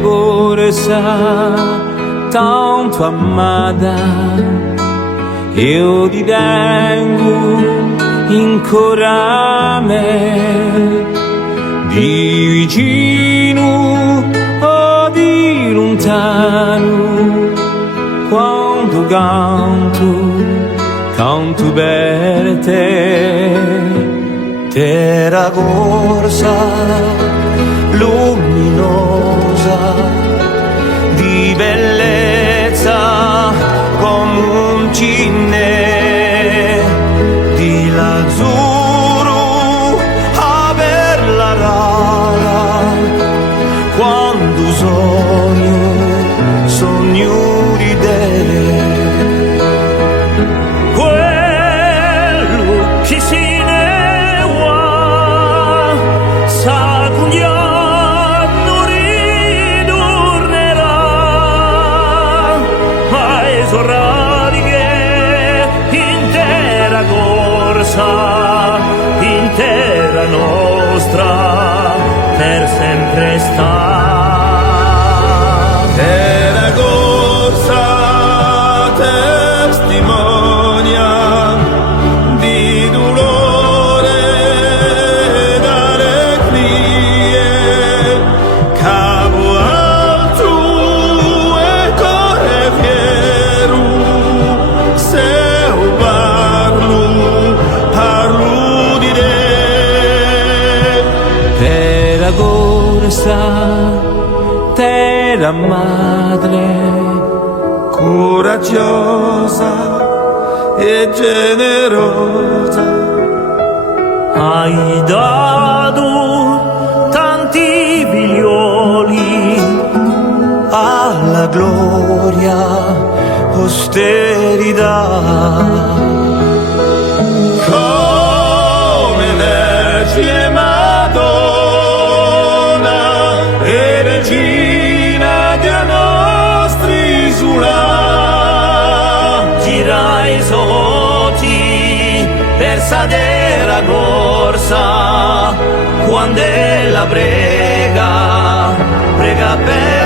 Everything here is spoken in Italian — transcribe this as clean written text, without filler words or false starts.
gorsa tanto amata, io ti tengo ancora a me, di vicino o di lontano, quando canto per te. Terra corsa luminosa di bellezza come un cinne di l'azzurro a per la rara, quando sogno di te. Quello che si intera nostra per sempre sta. Terra corsa testimonia di dolore ed allegrie, capo alto e cuore fiero, se parlo di te. Terra corsa, terra madre, coraggiosa e generosa, hai dato tanti figlioli alla gloria posterità. Come Vergine Madonna e Regina della nostra isola, girai soti per sa terra corsa, quando la prega per